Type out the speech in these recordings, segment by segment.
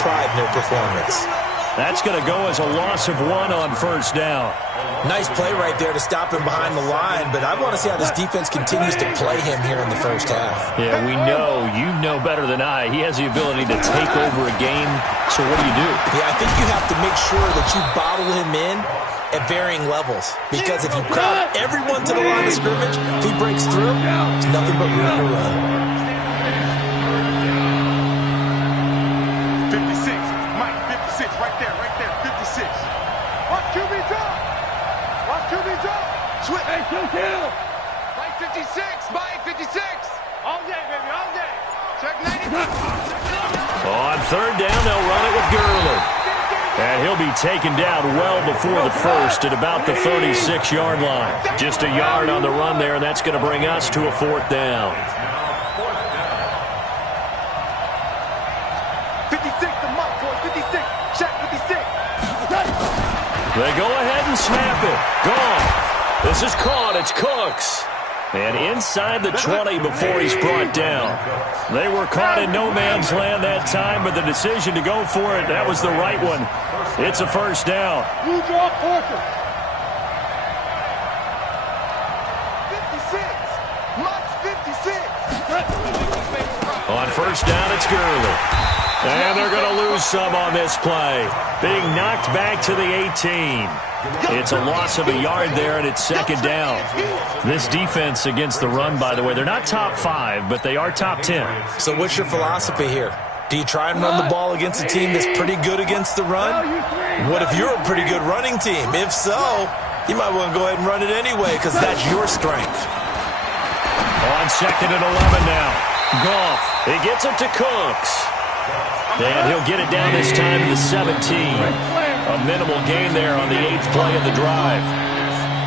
pride in their performance. That's going to go as a loss of 1 on first down. Nice play right there to stop him behind the line, but I want to see how this defense continues to play him here in the first half. Yeah, we know, you know better than I, he has the ability to take over a game, so what do you do? Yeah, I think you have to make sure that you bottle him in at varying levels, because if you crowd everyone to the line of scrimmage, if he breaks through, it's nothing but room to run. 56, Mike, 56, right there, 56. Watch QB drop. Watch QB drop. Switch. Hey, kill. Mike 56, Mike 56. All day, baby, all day. Check 90. On third down, they'll run it with Gurley. And he'll be taken down well before the first at about the 36-yard line. Just a yard on the run there, and that's going to bring us to a fourth down. 56 to Mike, boy, 56. Check 56. They go ahead and snap it. Gone. This is caught. It's Cooks. And inside the 20 before he's brought down. They were caught in no man's land that time, but the decision to go for it, that was the right one. It's a first down. You draw Parker. 56. Mike's 56. On first down, it's Gurley. And they're going to lose some on this play. Being knocked back to the 18. It's a loss of a yard there, and it's second down. This defense against the run, by the way, they're not top 5, but they are top 10. So what's your philosophy here? Do you try and run the ball against a team that's pretty good against the run? What if you're a pretty good running team? If so, you might want to go ahead and run it anyway, because that's your strength. On second and 11 now. Goff, he gets it to Cooks. And he'll get it down this time to the 17. A minimal gain there on the 8th play of the drive.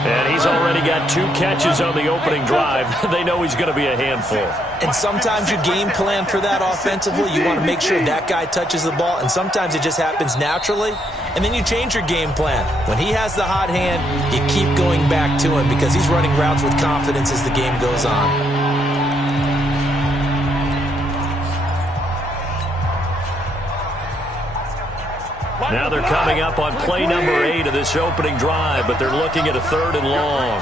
And he's already got 2 catches on the opening drive. They know he's going to be a handful. And sometimes you game plan for that offensively. You want to make sure that guy touches the ball, and sometimes it just happens naturally. And then you change your game plan. When he has the hot hand, you keep going back to him because he's running routes with confidence as the game goes on. Now they're coming up on play number 8 of this opening drive, but they're looking at a 3rd and long.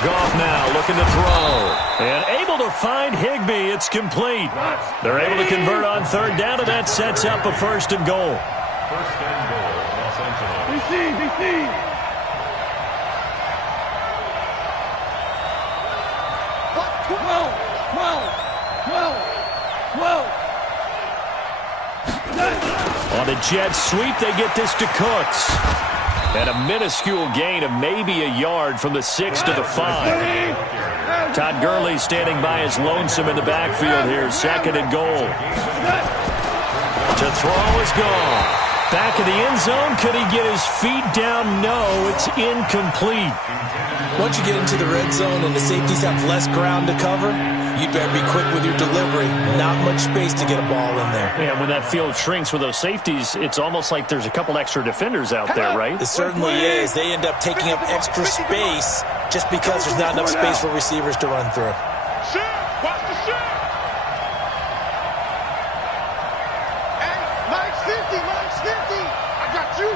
Goff now looking to throw. And able to find Higbee. It's complete. They're able to convert on 3rd down, and that sets up a 1st and goal. First and goal, Los Angeles. DC. On a jet sweep, they get this to Cooks. And a minuscule gain of maybe a yard from the 6 to the 5. Todd Gurley standing by his lonesome in the backfield here. 2nd and goal. To throw is gone. Back in the end zone. Could he get his feet down? No, it's incomplete. Once you get into the red zone and the safeties have less ground to cover, you better be quick with your delivery. Not much space to get a ball in there. Yeah, when that field shrinks with those safeties, it's almost like there's a couple extra defenders out there, right? It certainly is. They end up taking up extra space just because there's not enough space for receivers to run through. Watch the shot. Hey, Mike's 50. I got you.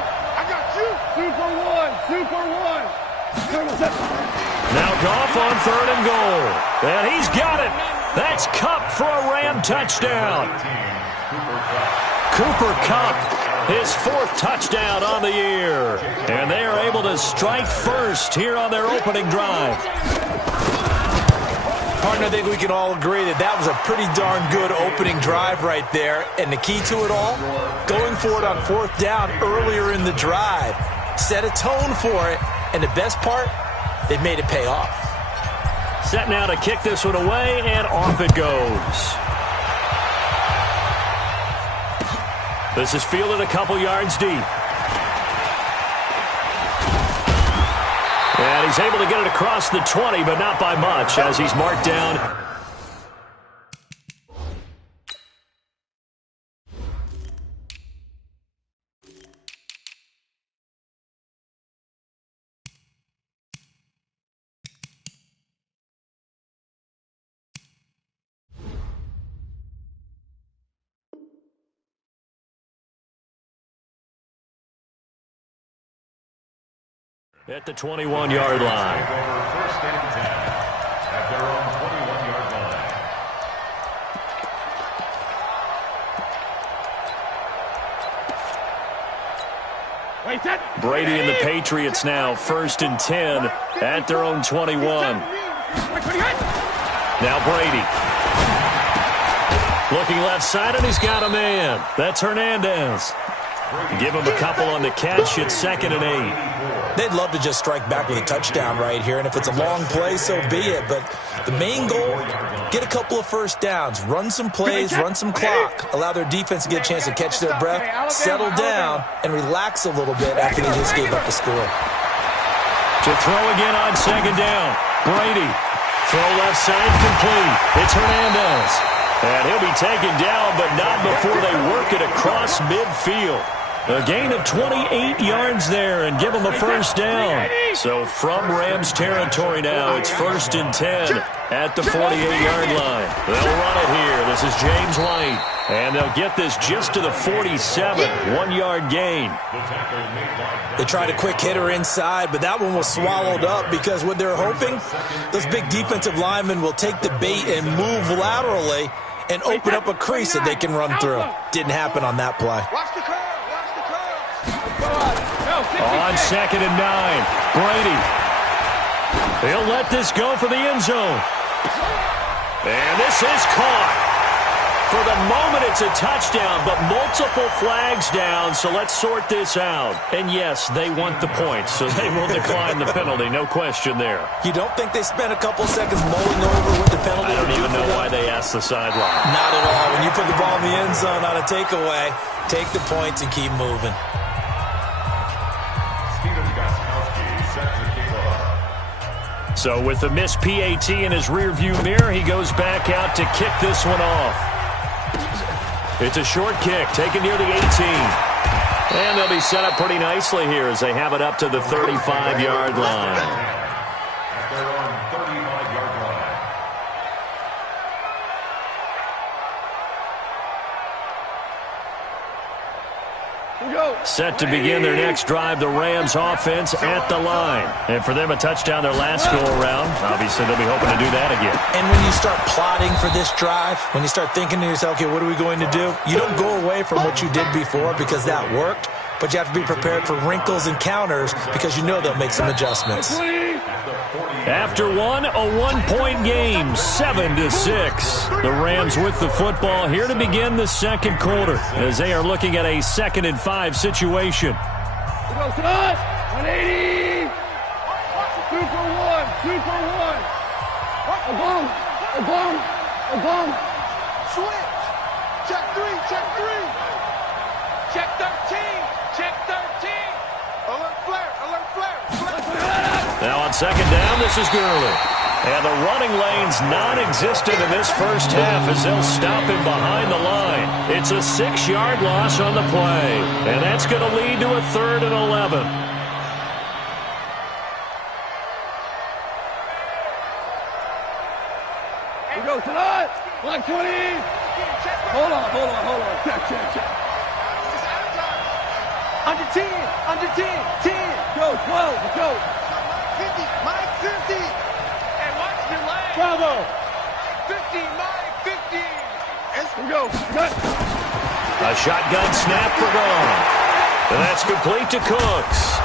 Super one. Now Goff on 3rd and goal. And he's got it. That's Kupp for a Ram touchdown. Cooper Kupp, his 4th touchdown on the year. And they are able to strike first here on their opening drive. Partner, I think we can all agree that that was a pretty darn good opening drive right there. And the key to it all, going for it on 4th down earlier in the drive. Set a tone for it. And the best part, they made it pay off. Set now to kick this one away, and off it goes. This is fielded a couple yards deep. And he's able to get it across the 20, but not by much, as he's marked down At the 21-yard line. First and 10 at their own 21-yard line. Brady and the Patriots now first and 10 at their own 21. Now Brady. Looking left side, and he's got a man. That's Hernandez. Give him a couple on the catch. It's 2nd and 8. They'd love to just strike back with a touchdown right here, and if it's a long play, so be it. But the main goal, get a couple of first downs, run some plays, run some clock, allow their defense to get a chance to catch their breath, settle down, and relax a little bit after they just gave up the score. To throw again on 2nd down. Brady. Throw left side complete. It's Hernandez. And he'll be taken down, but not before they work it across midfield. A gain of 28 yards there and give them a first down. So from Rams territory now, it's 1st and 10 at the 48-yard line. They'll run it here. This is James White. And they'll get this just to the 47, 1-yard gain. They tried a quick hitter inside, but that one was swallowed up because what they're hoping, those big defensive linemen will take the bait and move laterally and open up a crease that they can run through. Didn't happen on that play. On 2nd and 9, Brady. He'll let this go for the end zone. And this is caught. For the moment, it's a touchdown, but multiple flags down, so let's sort this out. And yes, they want the points, so they will decline the penalty, no question there. You don't think they spent a couple seconds mulling over what the penalty I don't would do even know for them? why they asked the sideline. Not at all. When you put the ball in the end zone on a takeaway, take the points and keep moving. So with the missed PAT in his rearview mirror, he goes back out to kick this one off. It's a short kick, taken near the 18. And they'll be set up pretty nicely here as they have it up to the 35-yard line. At their own 35-yard line. Set to begin their next drive, the Rams offense at the line. And for them, a touchdown their last go-around. Obviously, they'll be hoping to do that again. And when you start plotting for this drive, when you start thinking to yourself, okay, what are we going to do? You don't go away from what you did before because that worked, but you have to be prepared for wrinkles and counters because you know they'll make some adjustments. After one, a one-point game, 7-6. The Rams with the football here to begin the second quarter as they are looking at a 2nd and 5 situation. 180. 2 for 1. 2 for 1. A bomb. Switch. Check 3. Check 13. Check 13. Alert flare. Now on 2nd down, this is Gurley. And the running lane's non-existent in this first half as they'll stop him behind the line. It's a 6-yard loss on the play. And that's going to lead to a 3rd and 11. Here we go tonight. 120. Hold on. Check. Under 10. 10. Go, 12. Let's go. Mike 50. And watch the leg. Bravo. 50. Mike 50. Here we go. Cut. A shotgun snap for Gone. And that's complete to Cooks.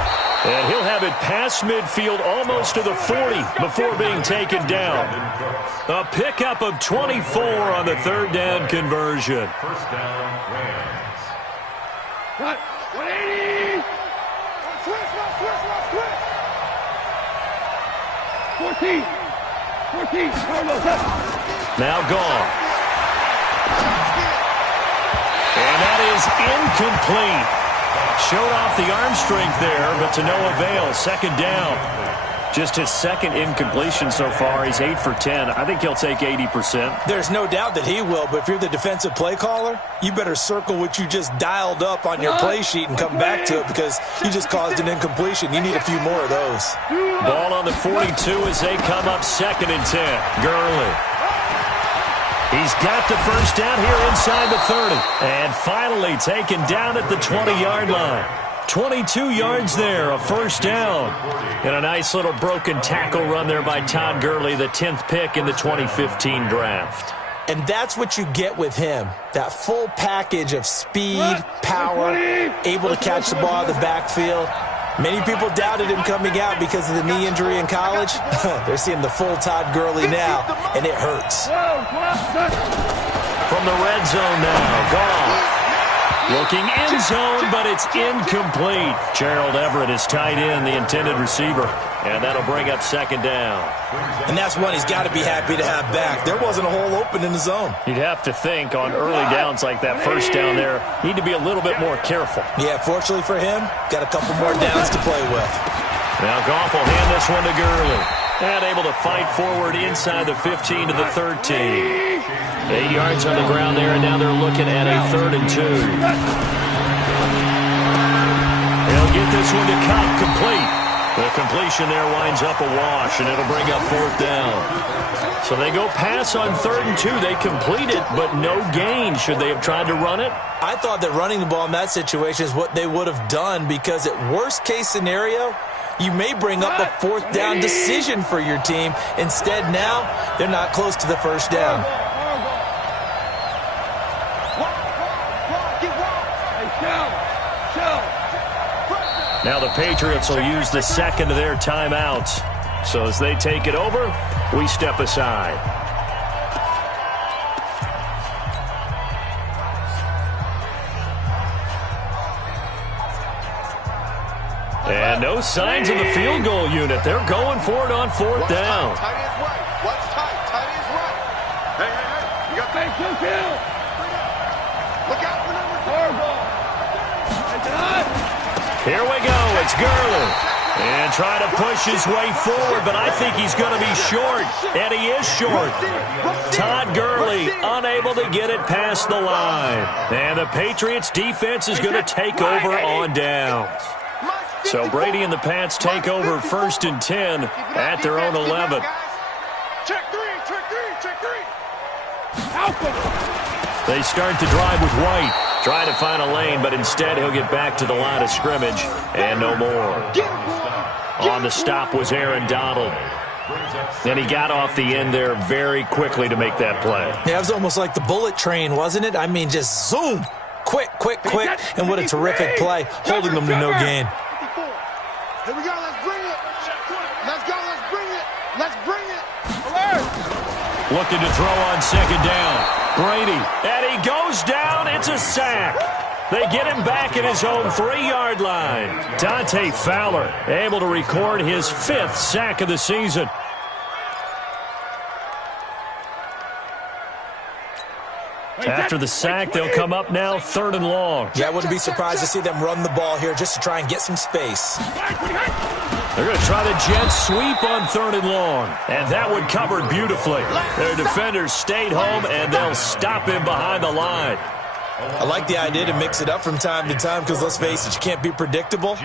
And he'll have it past midfield almost to the 40 before being taken down. A pickup of 24 on the 3rd down conversion. First down, Rams. Cut. 180. Switch. 14. Carlos up. Now Gone. And that is incomplete. Showed off the arm strength there, but to no avail. 2nd down. Just his 2nd incompletion so far. He's 8 for 10. I think he'll take 80%. There's no doubt that he will, but if you're the defensive play caller, you better circle what you just dialed up on your play sheet and come back to it because you just caused an incompletion. You need a few more of those. Ball on the 42 as they come up 2nd and 10. Gurley. He's got the first down here inside the 30. And finally taken down at the 20-yard line. 22 yards there, a first down. And a nice little broken tackle run there by Todd Gurley, the 10th pick in the 2015 draft. And that's what you get with him, that full package of speed, power, able to catch the ball out of the backfield. Many people doubted him coming out because of the knee injury in college. They're seeing the full Todd Gurley now, and it hurts. From the red zone now, Goff. Looking end zone, but it's incomplete. Gerald Everett is tight end, the intended receiver. And that'll bring up second down. And that's one he's got to be happy to have back. There wasn't a hole open in the zone. You'd have to think on early downs like that first down there, need to be a little bit more careful. Yeah, fortunately for him, got a couple more downs to play with. Now Goff will hand this one to Gurley. And able to fight forward inside the 15 to the 13. 8 yards on the ground there, and now they're looking at a 3rd and 2. They'll get this one to Cobb, complete. The completion there winds up a wash, and it'll bring up 4th down. So they go pass on 3rd and 2. They complete it, but no gain. Should they have tried to run it? I thought that running the ball in that situation is what they would have done, because at worst case scenario, you may bring up a 4th down decision for your team. Instead, now, they're not close to the first down. Now the Patriots will use the second of their timeouts. So as they take it over, we step aside. And no signs of the field goal unit. They're going for it on 4th down. Tight end's right. What's tight? Tight end's right. Hey, hey, hey. You got bang, kill. Look out for number 4. Here we go. It's Gurley. And trying to push his way forward, but I think he's going to be short. And he is short. Todd Gurley unable to get it past the line. And the Patriots defense is going to take over on downs. So Brady and the Pats take over 1st and 10 at their own 11. Check three. They start the drive with White. Trying to find a lane, but instead he'll get back to the line of scrimmage and no more. On the stop was Aaron Donald. And he got off the end there very quickly to make that play. Yeah, it was almost like the bullet train, wasn't it? I mean, just zoom. Quick. And what a terrific play, holding them to no gain. Here we go. Let's bring it. Let's go. Let's bring it. Alert. Looking to throw on second down. Brady. And he goes down. It's a sack. They get him back at his own 3-yard line. Dante Fowler able to record his 5th sack of the season. After the sack, they'll come up now 3rd and long. Yeah, I wouldn't be surprised to see them run the ball here just to try and get some space. They're going to try the jet sweep on 3rd and long. And that one covered beautifully. Their defenders stayed home, and they'll stop him behind the line. I like the idea to mix it up from time to time because, let's face it, you can't be predictable.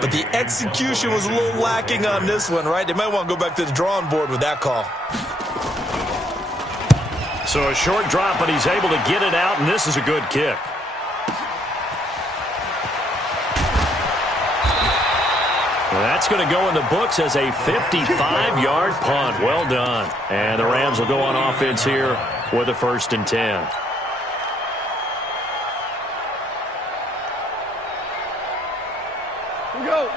But the execution was a little lacking on this one, right? They might want to go back to the drawing board with that call. So a short drop, but he's able to get it out, and this is a good kick. Well, that's going to go in the books as a 55-yard punt. Well done. And the Rams will go on offense here with a 1st and 10.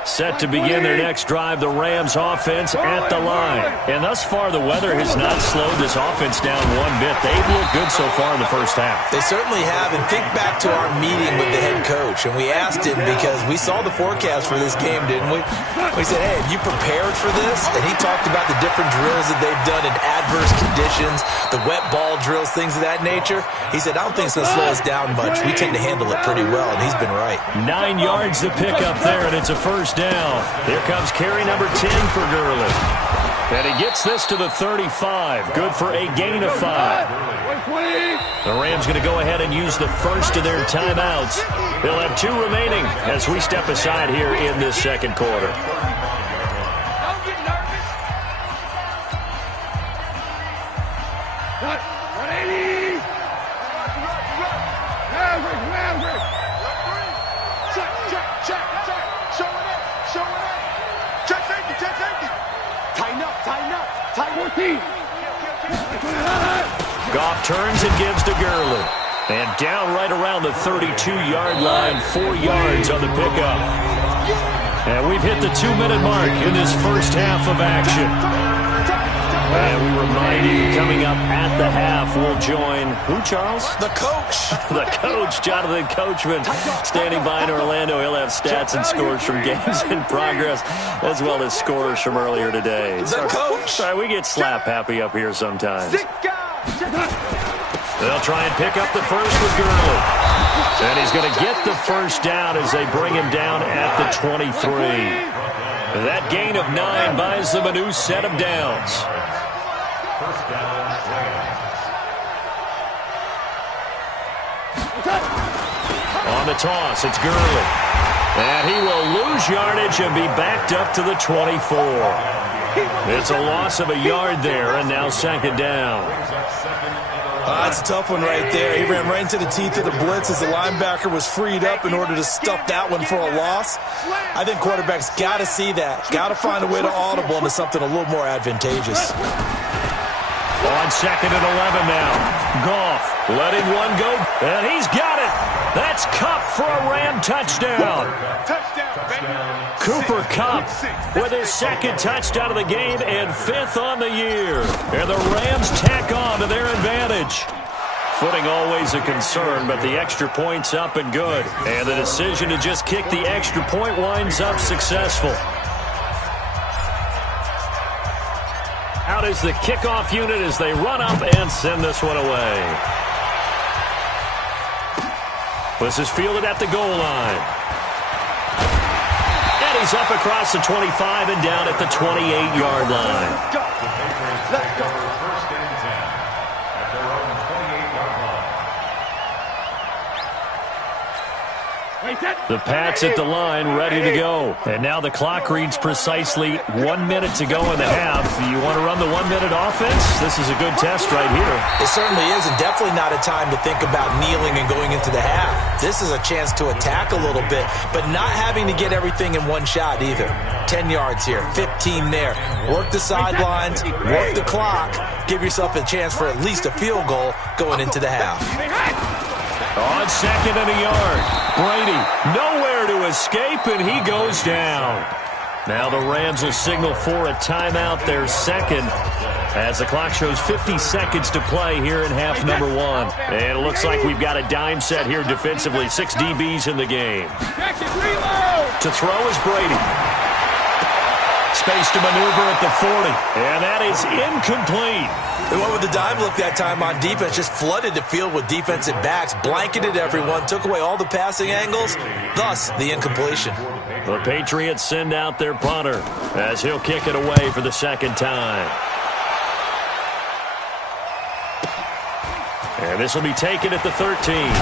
Set to begin their next drive, the Rams offense at the line. And thus far, the weather has not slowed this offense down one bit. They've looked good so far in the first half. They certainly have. And think back to our meeting with the head coach. And we asked him because we saw the forecast for this game, didn't we? We said, hey, have you prepared for this? And he talked about the different drills that they've done in adverse conditions, the wet ball drills, things of that nature. He said, I don't think it's going to slow us down much. We tend to handle it pretty well, and he's been right. 9 yards to pick up there, and it's a first down. Here comes carry number 10 for Gurley. And he gets this to the 35. Good for a gain of 5. The Rams going to go ahead and use the first of their timeouts. They'll have 2 remaining as we step aside here in this second quarter. Check. Tighten up. Tighten 14. Goff turns and gives to Gurley. And down right around the 32-yard line, 4 yards on the pickup. And we've hit the 2-minute mark in this first half of action. And we remind you, coming up at the half, we'll join who, Charles? The coach. The coach, Jonathan Coachman, standing by in Orlando. He'll have stats and scores from games in progress, as well as scores from earlier today. The coach. Sorry, we get slap happy up here sometimes. They'll try and pick up the first with Gurley. And he's going to get the first down as they bring him down at the 23. That gain of 9 buys them a new set of downs. First down, On the toss, it's Gurley. And he will lose yardage and be backed up to the 24. It's a loss of a yard there, and now second down. That's a tough one right there. He ran right into the teeth of the blitz as the linebacker was freed up in order to stuff that one for a loss. I think quarterbacks got to see that. Got to find a way to audible into something a little more advantageous. On second and 11 now. Goff letting one go, and he's got it. That's Kupp for a Ram touchdown. Cooper Kupp with his second touchdown of the game and 5th on the year. And the Rams tack on to their advantage. Footing always a concern, but the extra point's up and good. And the decision to just kick the extra point winds up successful. Out is the kickoff unit as they run up and send this one away. This is fielded at the goal line. And he's up across the 25 and down at the 28-yard line. Let's go. First and 10 at their own 28-yard line. The Pats at the line, ready to go. And now the clock reads precisely 1 minute to go in the half. You want to run the 1-minute offense? This is a good test right here. It certainly is, and definitely not a time to think about kneeling and going into the half. This is a chance to attack a little bit, but not having to get everything in one shot either. 10 yards here, 15 there. Work the sidelines, work the clock. Give yourself a chance for at least a field goal going into the half. On second and a yard, Brady nowhere to escape, and he goes down. Now the Rams will signal for a timeout, their second, as the clock shows 50 seconds to play here in half number 1. And it looks like we've got a dime set here defensively. 6 DBs in the game. To throw is Brady. Space to maneuver at the 40. And that is incomplete. They went with the dime look that time on defense, just flooded the field with defensive backs, blanketed everyone, took away all the passing angles, thus the incompletion. The Patriots send out their punter as he'll kick it away for the second time. And this will be taken at the 13.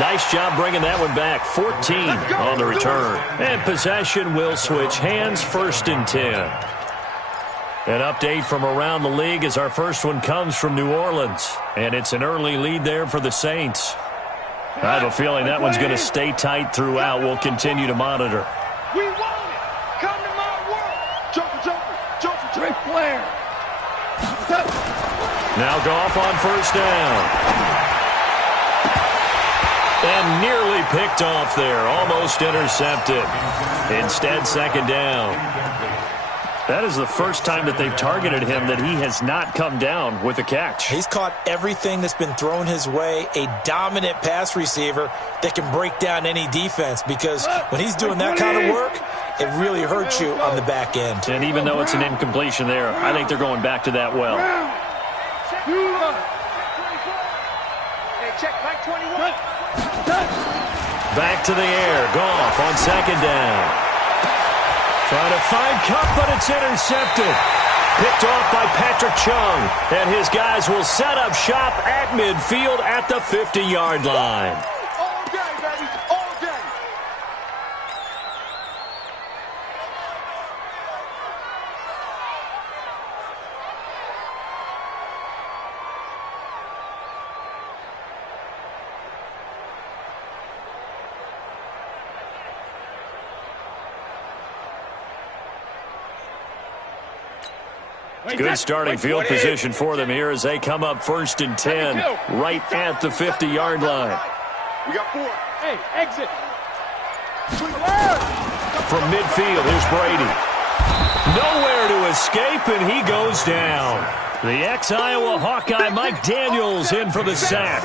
Nice job bringing that one back. 14 on the return. And possession will switch hands, 1st and 10. An update from around the league as our first one comes from New Orleans. And it's an early lead there for the Saints. I have a feeling that one's going to stay tight throughout. We'll continue to monitor. We want it. Come to my world. Jumper. Ric Flair. Now Goff on first down. And nearly picked off there. Almost intercepted. Instead, second down. That is the first time that they've targeted him that he has not come down with a catch. He's caught everything that's been thrown his way. A dominant pass receiver that can break down any defense, because when he's doing that kind of work, it really hurts you on the back end. And even though it's an incompletion there, I think they're going back to that well. Hey, check back 21. Back to the air. Goff on second down. Trying to find Kupp, but it's intercepted. Picked off by Patrick Chung. And his guys will set up shop at midfield at the 50-yard line. All day, baby. All day. Good starting field position for them here as they come up 1st and 10, right at the 50-yard line. We got 4. Hey, exit. From midfield, here's Brady. Nowhere to escape, and he goes down. The ex-Iowa Hawkeye Mike Daniels in for the sack.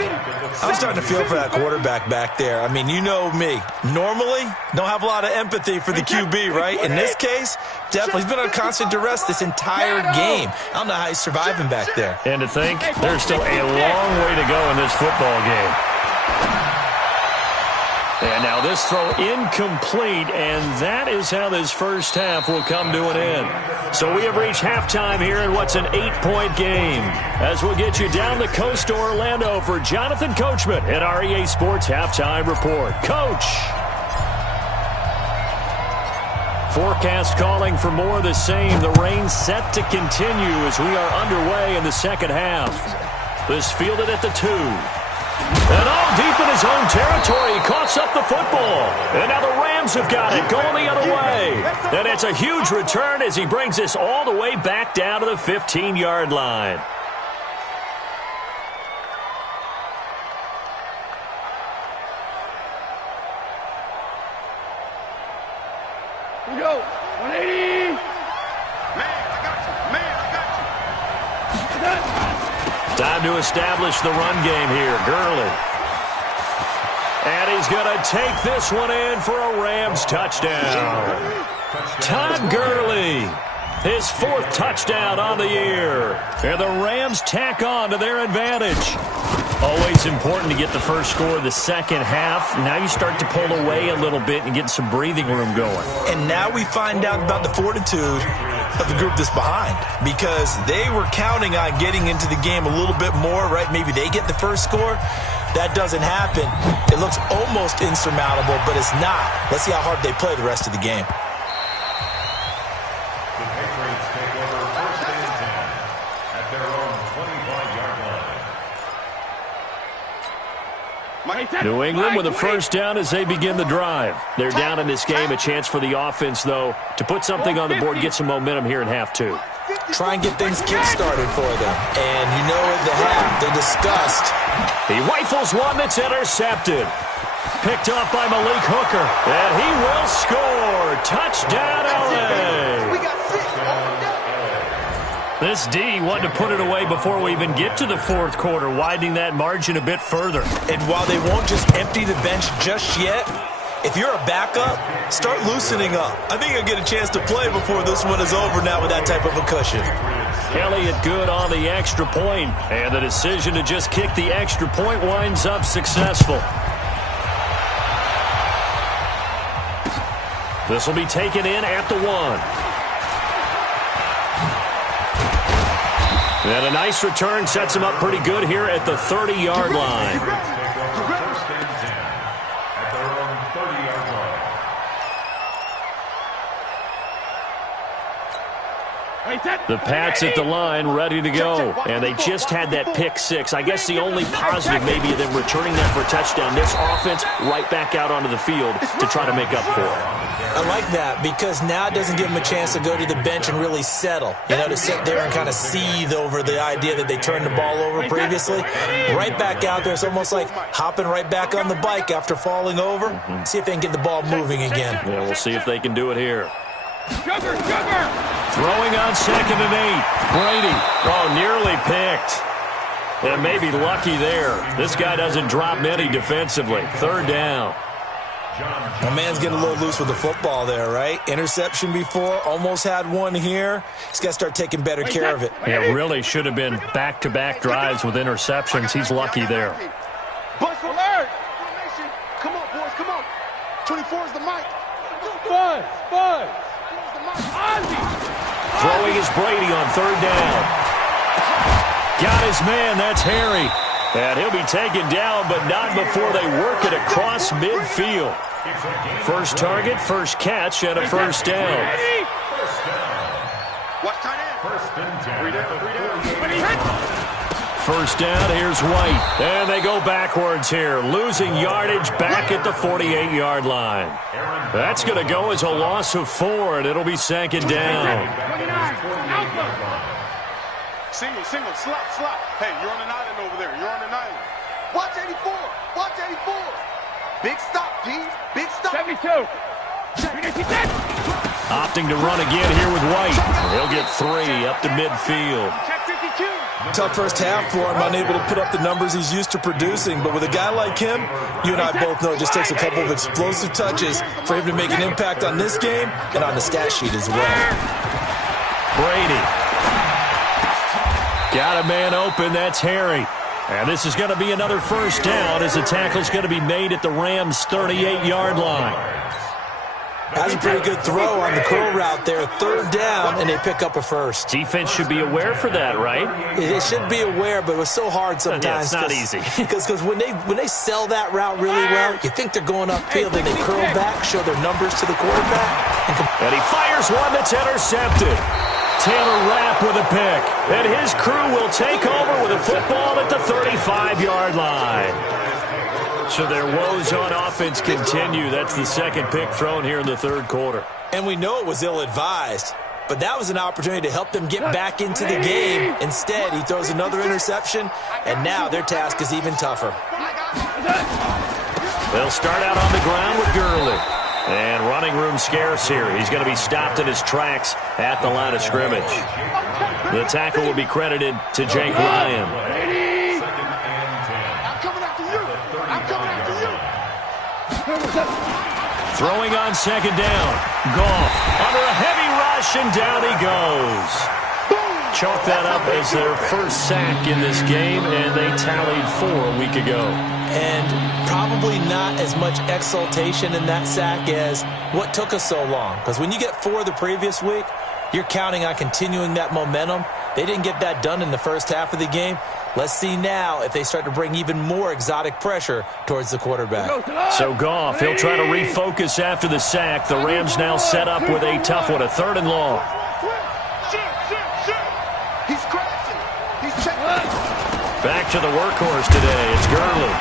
I'm starting to feel for that quarterback back there. I mean, you know me. Normally, don't have a lot of empathy for the QB, right? In this case, definitely. He's been on constant duress this entire game. I don't know how he's surviving back there. And to think, there's still a long way to go in this football game. And now this throw incomplete, and that is how this first half will come to an end. So we have reached halftime here in what's an 8-point game. As we'll get you down the coast to Orlando for Jonathan Coachman at our EA Sports Halftime Report. Coach! Forecast calling for more of the same. The rain set to continue as we are underway in the second half. This fielded at the 2. And all deep in his own territory, he coughs up the football. And now the Rams have got it, going the other way. And it's a huge return as he brings this all the way back down to the 15-yard line. Here we go. 180. Man, I got you. Time to establish the run game here. Gurley. And he's going to take this one in for a Rams touchdown. Todd Gurley, his 4th touchdown on the year. And the Rams tack on to their advantage. Always important to get the first score of the second half. Now you start to pull away a little bit and get some breathing room going. And now we find out about the fortitude of the group that's behind, because they were counting on getting into the game a little bit more, right? Maybe they get the first score. That doesn't happen. It looks almost insurmountable, but it's not. Let's see how hard they play the rest of the game. The Patriots take over 1st and 10 at their own 25-yard line. New England with a first down as they begin the drive. They're down in this game. A chance for the offense, though, to put something on the board, get some momentum here in half 2. Try and get things kick-started for them. And you know at the half, they discussed. He rifles one that's intercepted. Picked up by Malik Hooker. And he will score. Touchdown, L.A. We got 6. This D wanted to put it away before we even get to the 4th quarter, widening that margin a bit further. And while they won't just empty the bench just yet, if you're a backup, start loosening up. I think you'll get a chance to play before this one is over now with that type of a cushion. Elliott good on the extra point, and the decision to just kick the extra point winds up successful. This will be taken in at the 1. And a nice return sets him up pretty good here at the 30-yard line. First and 10 at their own 30-yard line. The Pats at the line, ready to go. And they just had that pick 6. I guess the only positive maybe of them returning that for a touchdown. This offense right back out onto the field to try to make up for it. I like that because now it doesn't give them a chance to go to the bench and really settle. You know, to sit there and kind of seethe over the idea that they turned the ball over previously. Right back out there. It's almost like hopping right back on the bike after falling over. See if they can get the ball moving again. Yeah, we'll see if they can do it here. Sugar! Throwing on 2nd and 8. Brady. Oh, nearly picked. And maybe lucky there. This guy doesn't drop many defensively. 3rd down. My man's getting a little loose with the football there, right? Interception before, almost had one here. He's got to start taking better care of it. Yeah, really should have been back-to-back drives with interceptions. He's lucky there. Bus alert! Come on, boys, come on. 24 is the mic. Buzz! Throwing is Brady on 3rd down. Got his man, that's Harry. And he'll be taken down, but not before they work it across midfield. First target, first catch, and a first down. Watch tight end. First and 10. First down, here's White. And they go backwards here, losing yardage back at the 48-yard line. That's going to go as a loss of 4, and it'll be 2nd down. Single, slap. Hey, you're on an island over there. You're on an island. Watch 84. Watch 84. Big stop, P. Big stop. 72. Opting to run again here with White. He'll get 3 up to midfield. Check 52. Tough first half for him, unable to put up the numbers he's used to producing. But with a guy like him, you and I both know it just takes a couple of explosive touches for him to make an impact on this game and on the stat sheet as well. Brady. Got a man open. That's Harry. And this is going to be another first down as the tackle's going to be made at the Rams' 38-yard line. That's a pretty good throw on the curl route there. 3rd down, and they pick up a first. Defense should be aware for that, right? They should be aware, but it was so hard sometimes. Yeah, it's not easy. Because when they sell that route really well, you think they're going upfield, then they curl back, show their numbers to the quarterback. And he fires one that's intercepted. Taylor Rapp with a pick. And his crew will take over with a football at the 35-yard line. So their woes on offense continue. That's the second pick thrown here in the 3rd quarter. And we know it was ill-advised, but that was an opportunity to help them get back into the game. Instead, he throws another interception, and now their task is even tougher. They'll start out on the ground with Gurley. And running room scarce here. He's going to be stopped in his tracks at the line of scrimmage. The tackle will be credited to Jake Ryan. Throwing on 2nd down. Goff under a heavy rush, and down he goes. Chalk that up as their first sack in this game, and they tallied 4 a week ago. And probably not as much exultation in that sack as what took us so long. Because when you get 4 the previous week, you're counting on continuing that momentum. They didn't get that done in the first half of the game. Let's see now if they start to bring even more exotic pressure towards the quarterback. So Goff, he'll try to refocus after the sack. The Rams now set up with a tough one, a 3rd and long. He's crashing. He's checking. Back to the workhorse today. It's Gurley.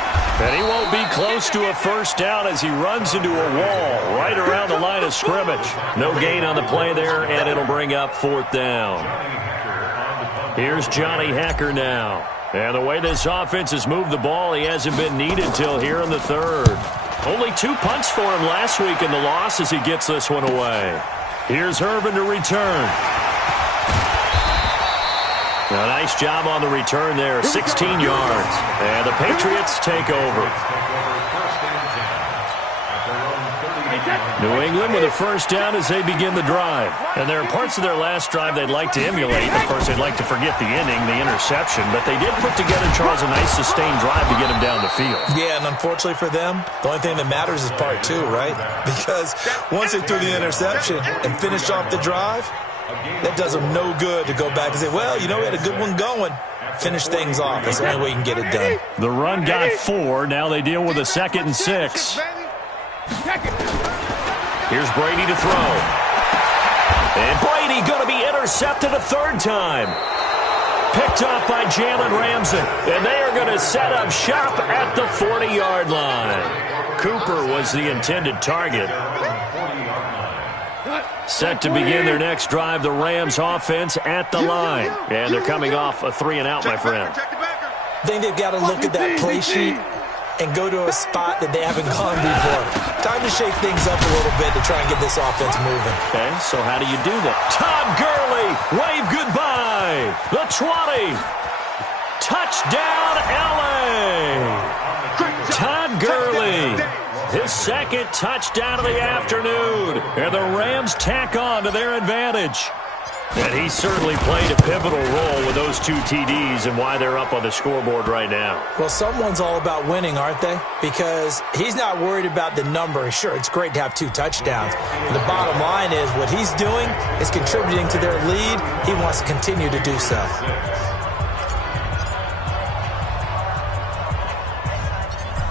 And he won't be close to a first down as he runs into a wall right around the line of scrimmage. No gain on the play there, and it'll bring up 4th down. Here's Johnny Hacker now. And the way this offense has moved the ball, he hasn't been needed till here in the 3rd. Only 2 punts for him last week in the loss as he gets this one away. Here's Herman to return. A nice job on the return there, 16 yards. And the Patriots take over. New England with a first down as they begin the drive. And there are parts of their last drive they'd like to emulate. Of course, they'd like to forget the inning, the interception. But they did put together, Charles, a nice sustained drive to get him down the field. Yeah, and unfortunately for them, the only thing that matters is part 2, right? Because once they threw the interception and finished off the drive, that does them no good to go back and say, well, you know, we had a good one going. Finish things off. That's the only way you can get it done. The run got 4. Now they deal with a 2nd and 6. Here's Brady to throw. And Brady going to be intercepted a 3rd time. Picked off by Jalen Ramsey. And they are going to set up shop at the 40-yard line. Cooper was the intended target. Set to begin their next drive, the Rams offense at the line. And they're coming off a 3-and-out, my friend. I think they've got to look at that play sheet and go to a spot that they haven't gone before. Time to shake things up a little bit to try and get this offense moving. Okay, so how do you do that? Todd Gurley, wave goodbye. The 20. Touchdown, L.A. Todd Gurley. His 2nd touchdown of the afternoon. And the Rams tack on to their advantage. And he certainly played a pivotal role with those 2 TDs and why they're up on the scoreboard right now. Well, someone's all about winning, aren't they? Because he's not worried about the number. Sure, it's great to have 2 touchdowns. But the bottom line is what he's doing is contributing to their lead. He wants to continue to do so.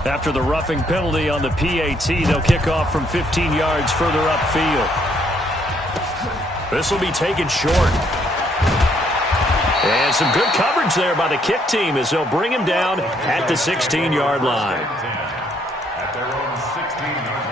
After the roughing penalty on the PAT, they'll kick off from 15 yards further upfield. This will be taken short. And some good coverage there by the kick team as they'll bring him down at the 16-yard line. At their own 16-yard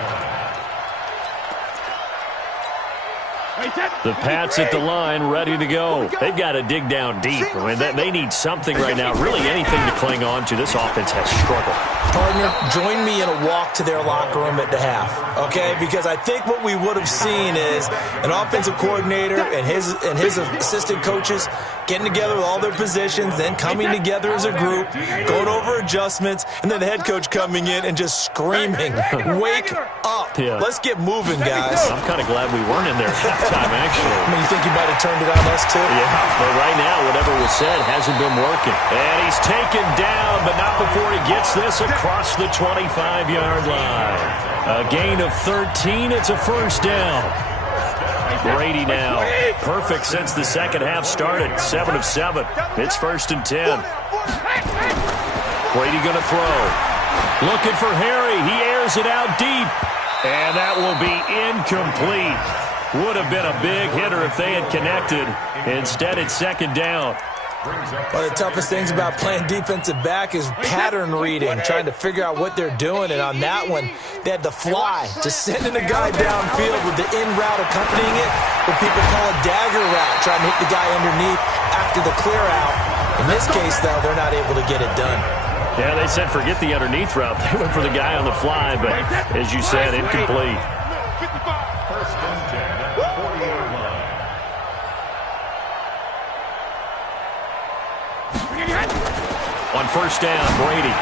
The Pats at the line, ready to go. They've got to dig down deep. I mean, they need something right now, really anything to cling on to. This offense has struggled. Partner, join me in a walk to their locker room at the half, okay? Because I think what we would have seen is an offensive coordinator and his assistant coaches getting together with all their positions, then coming together as a group, going over adjustments, and then the head coach coming in and just screaming, wake up. Yeah. Let's get moving, guys. I'm kind of glad we weren't in there at halftime, actually. I mean, you think you might have turned it on us, too? Yeah, but right now, whatever was said hasn't been working. And he's taken down, but not before he gets this across the 25-yard line. A gain of 13. It's a first down. Brady now. Perfect since the second half started. 7 of 7. It's 1st and 10. Brady going to throw. Looking for Harry. He airs it out deep. And that will be incomplete. Would have been a big hitter if they had connected. Instead, it's 2nd down. One of the toughest things about playing defensive back is pattern reading, trying to figure out what they're doing. And on that one, they had the fly, just sending a guy downfield with the in route accompanying it, what people call a dagger route, trying to hit the guy underneath after the clear out. In this case, though, they're not able to get it done. Yeah, they said forget the underneath route. They went for the guy on the fly, but as you said, incomplete. First and 10 at the 40-yard line. On first down, Brady.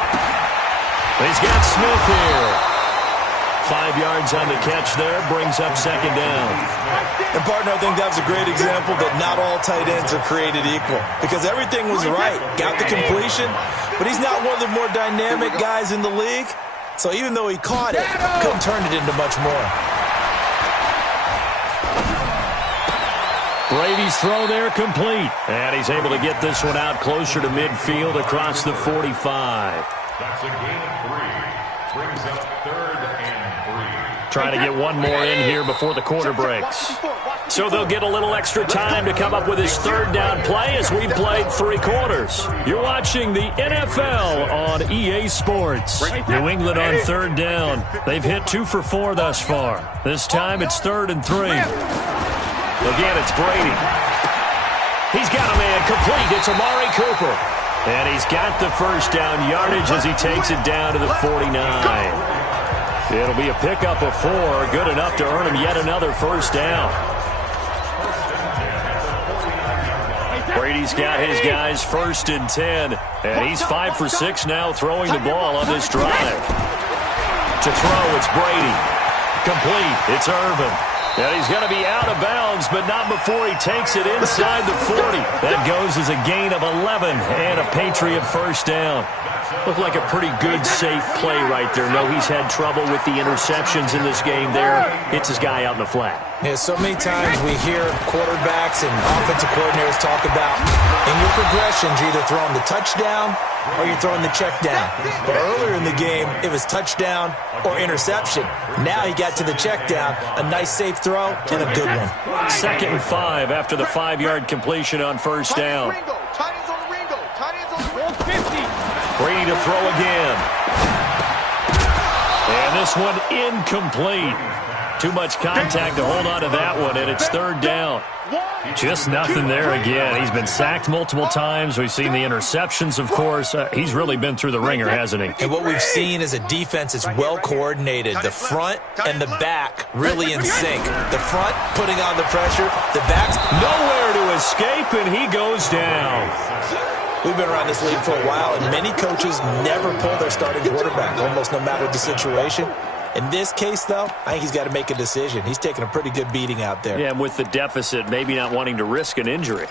He's got Smith here. 5 yards on the catch there, brings up 2nd down. And, partner, I think that was a great example that not all tight ends are created equal, because everything was right. Got the completion, but he's not one of the more dynamic guys in the league. So even though he caught it, couldn't turn it into much more. Brady's throw there complete. And he's able to get this one out closer to midfield across the 45. That's a gain of 3. Brings up 3rd and 3. Trying to get one more in here before the quarter breaks. So they'll get a little extra time to come up with his 3rd down play as we've played 3 quarters. You're watching the NFL on EA Sports. New England on 3rd down. They've hit 2 for 4 thus far. This time it's 3rd and 3. Again, it's Brady. He's got a man complete. It's Amari Cooper. And he's got the first down yardage as he takes it down to the 49. It'll be a pickup of 4, good enough to earn him yet another first down. Brady's got his guys 1st and 10. And he's 5 for 6 now throwing the ball on this drive. To throw, it's Brady. Complete. It's Irvin. And he's going to be out of bounds, but not before he takes it inside the 40. That goes as a gain of 11 and a Patriot first down. Looked like a pretty good, safe play right there. No, he's had trouble with the interceptions in this game there. Hits his guy out in the flat. Yeah, so many times we hear quarterbacks and offensive coordinators talk about in your progressions, you're either throwing the touchdown or you're throwing the check down. But earlier in the game, it was touchdown or interception. Now he got to the check down, a nice safe throw and a good one. 2nd and 5 after the 5-yard completion on first down. Brady to throw again. And this one incomplete. Too much contact to hold on to that one, and it's 3rd down. Just nothing there again. He's been sacked multiple times. We've seen the interceptions, of course. He's really been through the ringer, hasn't he? And what we've seen is a defense that's well coordinated. The front and the back really in sync. The front putting on the pressure. The back's nowhere to escape, and he goes down. We've been around this league for a while, and many coaches never pull their starting quarterback, almost no matter the situation. In this case, though, I think he's got to make a decision. He's taking a pretty good beating out there. Yeah, and with the deficit, maybe not wanting to risk an injury.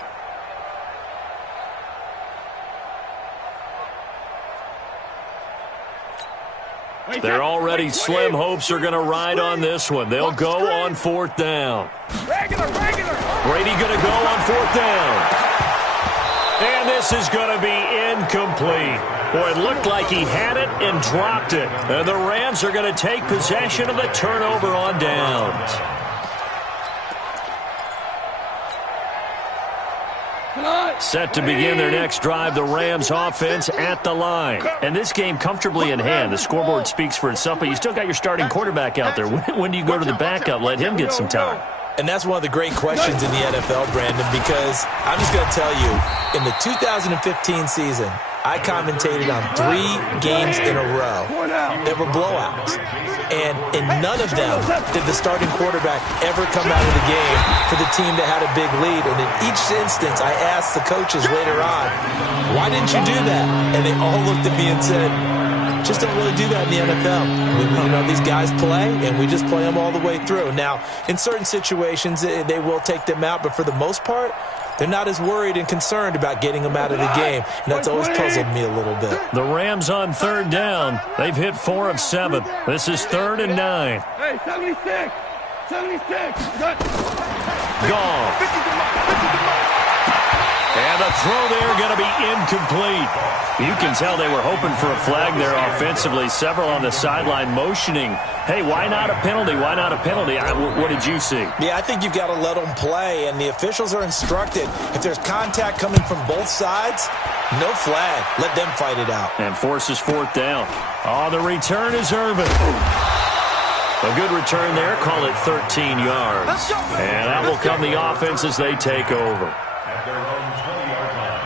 They're already slim hopes are going to ride on this one. They'll go on 4th down. Brady going to go on 4th down. And this is going to be incomplete. Boy, it looked like he had it and dropped it. And the Rams are going to take possession of the turnover on downs. Set to begin their next drive, the Rams offense at the line. And this game comfortably in hand. The scoreboard speaks for itself, but you still got your starting quarterback out there. When do you go to the backup? Let him get some time. And that's one of the great questions in the NFL, Brandon, because I'm just going to tell you, in the 2015 season, I commentated on 3 games in a row that were blowouts. And in none of them did the starting quarterback ever come out of the game for the team that had a big lead. And in each instance, I asked the coaches later on, why didn't you do that? And they all looked at me and said, just don't really do that in the NFL. These guys play, and we just play them all the way through. Now, in certain situations, they will take them out, but for the most part, they're not as worried and concerned about getting them out of the game, and that's always puzzled me a little bit. The Rams on 3rd down. They've hit 4 of 7. This is 3rd and 9. Hey, 76. 76. Goff. And the throw there going to be incomplete. You can tell they were hoping for a flag there offensively. Several on the sideline motioning, hey, why not a penalty? Why not a penalty? What did you see? Yeah, I think you've got to let them play, and the officials are instructed. If there's contact coming from both sides, no flag. Let them fight it out. And forces 4th down. Oh, the return is Irvin. A good return there. Call it 13 yards. And that will come the offense as they take over. At their own 20-yard line.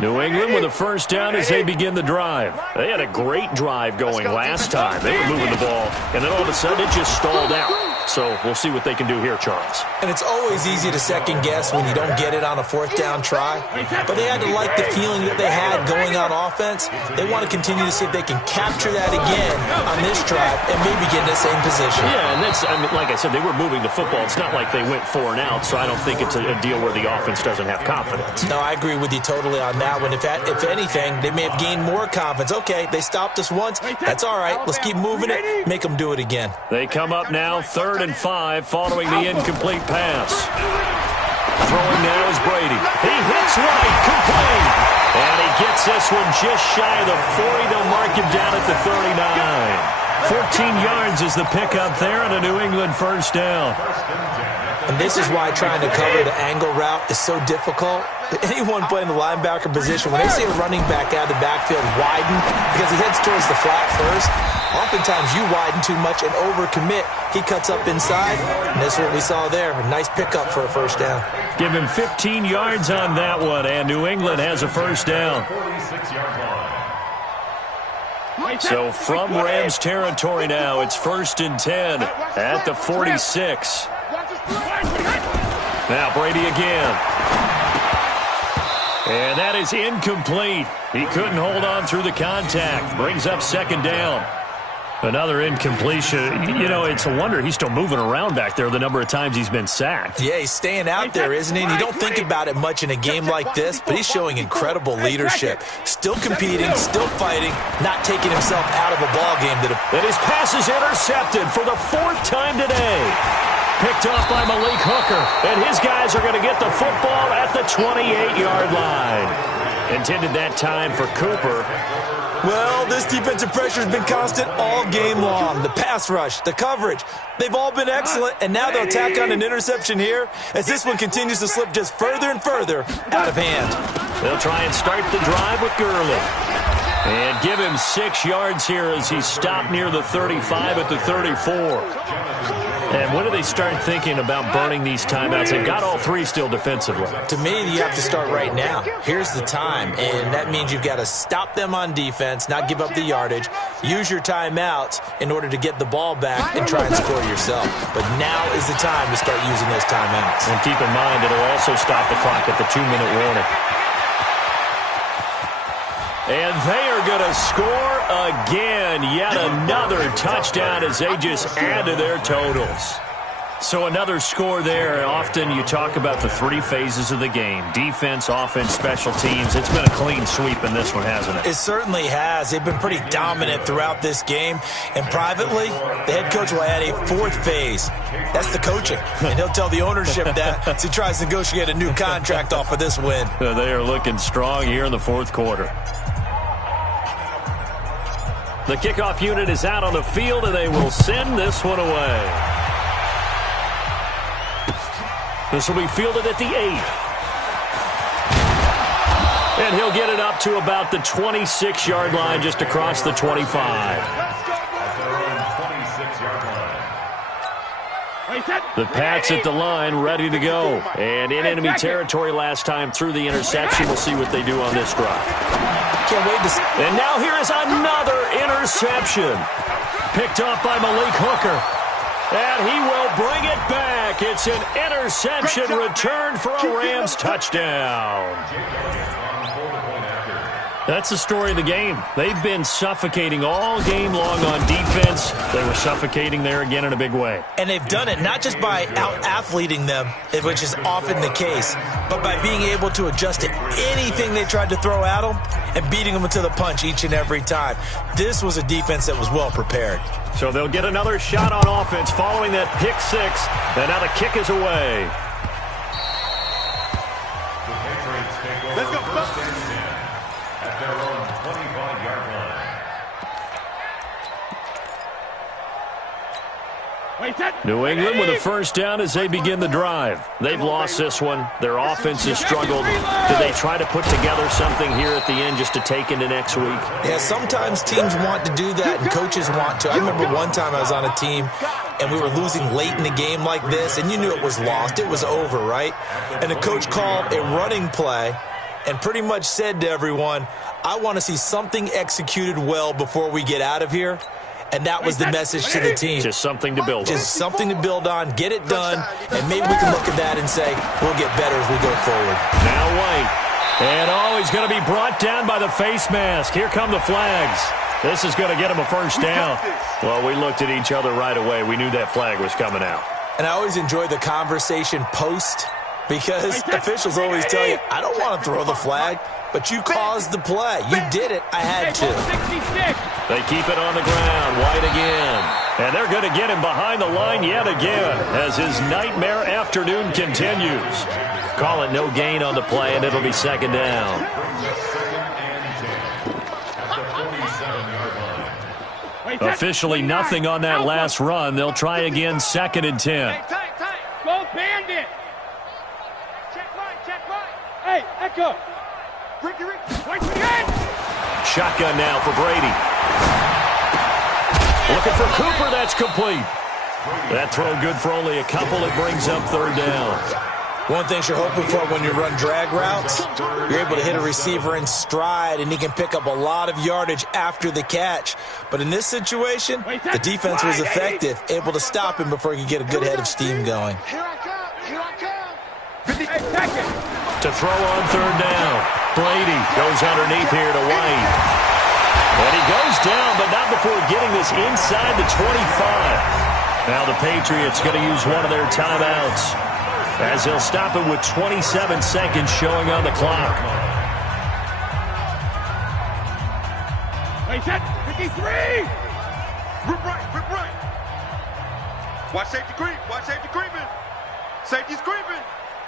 New England with a 1st down as they begin the drive. They had a great drive going last time. They were moving the ball, and then all of a sudden it just stalled out. So we'll see what they can do here, Charles. And it's always easy to second guess when you don't get it on a 4th down try. But they had to like the feeling that they had going on offense. They want to continue to see if they can capture that again on this drive and maybe get in the same position. Yeah, and that's, like I said, they were moving the football. It's not like they went 4 and out, so I don't think it's a deal where the offense doesn't have confidence. No, I agree with you totally on that one. If anything, they may have gained more confidence. Okay, they stopped us once. That's all right. Let's keep moving it. Make them do it again. They come up now 3rd and 5 following the incomplete pass. Throwing now is Brady. He hits right, complete. And he gets this one just shy of the 40. They'll mark him down at the 39. 14 yards is the pickup there on a New England 1st down. And this is why trying to cover the angle route is so difficult. Anyone playing the linebacker position, when they see a running back out of the backfield widen because he heads towards the flat first, oftentimes you widen too much and overcommit. He cuts up inside, and that's what we saw there. A nice pickup for a 1st down. Give him 15 yards on that one, and New England has a 1st down. 46-yard line. So from Rams territory now, it's 1st and 10 at the 46. Now Brady again. And that is incomplete. He couldn't hold on through the contact. Brings up 2nd down. Another incompletion. It's a wonder he's still moving around back there the number of times he's been sacked. Yeah, he's staying out there, isn't he? And you don't think about it much in a game like this, but he's showing incredible leadership. Still competing, still fighting, not taking himself out of a ball game. And his pass is intercepted for the 4th time today. Picked off by Malik Hooker. And his guys are going to get the football at the 28-yard line. Intended that time for Cooper. Well, this defensive pressure has been constant all game long. The pass rush, the coverage, they've all been excellent, and now they'll tack on an interception here as this one continues to slip just further and further out of hand. They'll try and start the drive with Gurley. And give him 6 yards here as he's stopped near the 35 at the 34. And when do they start thinking about burning these timeouts? They've got all 3 still defensively. To me, you have to start right now. Here's the time, and that means you've got to stop them on defense, not give up the yardage, use your timeouts in order to get the ball back and try and score yourself. But now is the time to start using those timeouts. And keep in mind, it'll also stop the clock at the 2-minute warning. And they are going to score again. Yet another touchdown as they just add to their totals. So another score there. Often you talk about the 3 phases of the game. Defense, offense, special teams. It's been a clean sweep in this one, hasn't it? It certainly has. They've been pretty dominant throughout this game. And privately, the head coach will add a 4th phase. That's the coaching. And he'll tell the ownership that as he tries to negotiate a new contract off of this win. They are looking strong here in the 4th quarter. The kickoff unit is out on the field, and they will send this one away. This will be fielded at the 8. And he'll get it up to about the 26-yard line, just across the 25. At their own 26-yard line. The Pats at the line, ready to go. And in enemy territory last time through the interception. We'll see what they do on this drive. Can't wait to see. And now here is another interception. Picked off by Malik Hooker. And he will bring it back. It's an interception return for a Rams touchdown. That's the story of the game. They've been suffocating all game long on defense. They were suffocating there again in a big way. And they've done it not just by out-athleting them, which is often the case, but by being able to adjust to anything they tried to throw at them and beating them to the punch each and every time. This was a defense that was well prepared. So they'll get another shot on offense following that pick six. And now the kick is away. The Patriots take over first and 10 at their own 25-yard line. New England with a first down as they begin the drive. They've lost this one. Their offense has struggled. Do they try to put together something here at the end just to take into next week? Yeah, sometimes teams want to do that and coaches want to. I remember one time I was on a team and we were losing late in the game like this, and you knew it was lost. It was over, right? And the coach called a running play and pretty much said to everyone, I want to see something executed well before we get out of here. And that was the message to the team. Just something to build on. Just something to build on, get it done, and maybe we can look at that and say, we'll get better as we go forward. Now White. And he's going to be brought down by the face mask. Here come the flags. This is going to get him a first down. Well, we looked at each other right away. We knew that flag was coming out. And I always enjoy the conversation post because officials always tell you, I don't want to throw the flag, but you caused the play. You did it. I had to. They keep it on the ground. White again. And they're going to get him behind the line yet again as his nightmare afternoon continues. Call it no gain on the play, and it'll be second down. Officially nothing on that last run. They'll try again, second and 10. Go Bandit. Check right. Hey, Echo. Shotgun now for Brady. Looking for Cooper. That's complete. That throw good for only a couple. It brings up third down. One thing you're hoping for when you run drag routes, you're able to hit a receiver in stride, and he can pick up a lot of yardage after the catch. But in this situation, the defense was effective, able to stop him before he could get a good head of steam going. Here I come. To throw on third down. Brady goes underneath here to White. And he goes down, but not before getting this inside the 25. Now the Patriots going to use one of their timeouts as they'll stop it with 27 seconds showing on the clock. 53! Rip right. Watch safety creeping. Safety's creeping.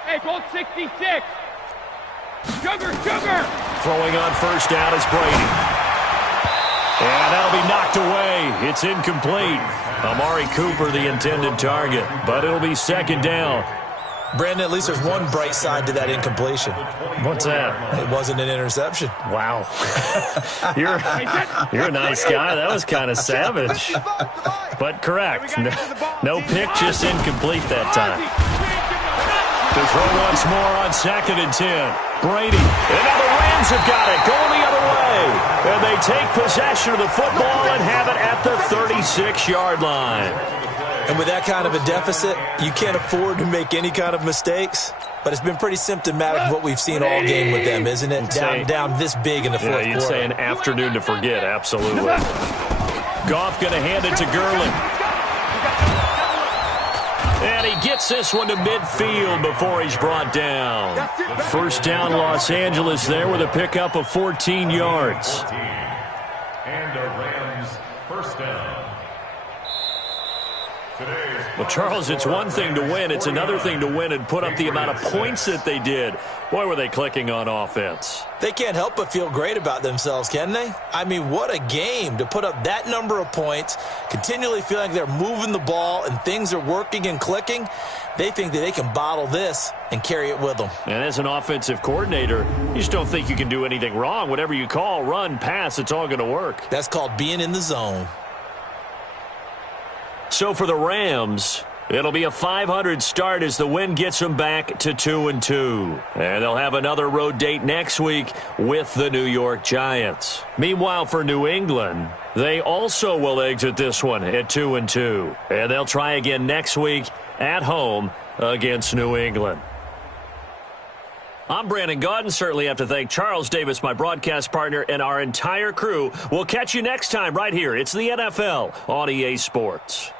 Hey, goal 66. Sugar. Throwing on first down is Brady. And that'll be knocked away. It's incomplete. Amari Cooper, the intended target, but it'll be second down. Brandon, at least there's one bright side to that incompletion. What's that? It wasn't an interception. Wow. You're a nice guy. That was kind of savage. But correct. No pick, just incomplete that time. To throw once more on second and 10. Brady. And now the Rams have got it. Going the other way. And they take possession of the football and have it at the 36-yard line. And with that kind of a deficit, you can't afford to make any kind of mistakes. But it's been pretty symptomatic of what we've seen all game with them, isn't it? Down this big in the fourth quarter. You'd say an afternoon to forget, absolutely. Goff going to hand it to Gurley. And he gets this one to midfield before he's brought down. First down, Los Angeles there with a pickup of 14 yards. And a Rams first down. Well, Charles, it's one thing to win. It's another thing to win and put up the amount of points that they did. Boy, were they clicking on offense. They can't help but feel great about themselves, can they? I mean, what a game to put up that number of points, continually feeling like they're moving the ball and things are working and clicking. They think that they can bottle this and carry it with them. And as an offensive coordinator, you just don't think you can do anything wrong. Whatever you call, run, pass, it's all going to work. That's called being in the zone. So for the Rams, it'll be a .500 start as the win gets them back to 2-2. And they'll have another road date next week with the New York Giants. Meanwhile, for New England, they also will exit this one at 2-2. And they'll try again next week at home against New England. I'm Brandon Gaudin. Certainly have to thank Charles Davis, my broadcast partner, and our entire crew. We'll catch you next time right here. It's the NFL on EA Sports.